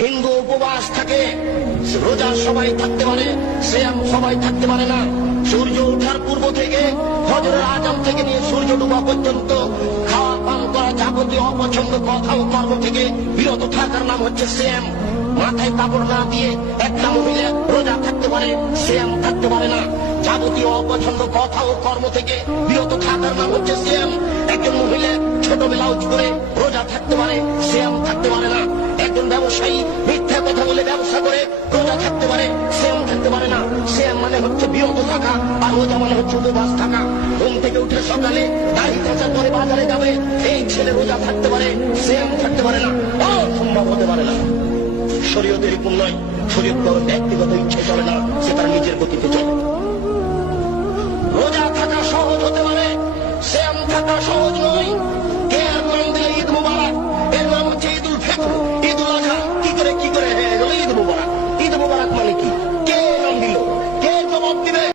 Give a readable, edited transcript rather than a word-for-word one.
হিন্দু উপবাস থাকে, রোজা সবাই থাকতে পারে, সিয়াম সবাই থাকতে পারে না। সূর্য ওঠার পূর্ব থেকে ফজরের আজান থেকে নিয়ে সূর্য ডোবা পর্যন্ত খাওয়া পান করা যাবতীয় অপছন্দ কথা ও কর্ম থেকে বিরত থাকার নাম হচ্ছে সিয়াম। মাথায় কাপড় না দিয়ে একটা মহিলা রোজা থাকতে পারে, সিয়াম থাকতে পারে না। যাবতীয় অপছন্দ কথা ও কর্ম থেকে বিরত থাকার নাম হচ্ছে সিয়াম। একজন মহিলা ছোট ব্লাউজ করে রোজা থাকতে পারে, সিয়াম থাকতে পারে না। একজন ব্যবসায়ী মিথ্যা কথা বলে ব্যবসা করে রোজা থাকতে পারে, সিয়াম থাকতে পারে না। সিয়াম মানে হচ্ছে বিরত থাকা, আর রোজা মানে হচ্ছে উপবাস থাকা। ঘুম থেকে উঠে সকালে দাড়ি কাঁচার পরে বাজারে যাবে, এই ছেলে রোজা থাকতে পারে, সিয়াম থাকতে পারে না। সম্ভব হতে পারে না। শরীয়তের হুকুম নয়, শরীয়ত ব্যক্তিগত ইচ্ছে চলে না, সে তার নিজের গতিতে চলে। রোজা থাকা সহজ হতে পারে, সিয়াম থাকা সহজ নয়।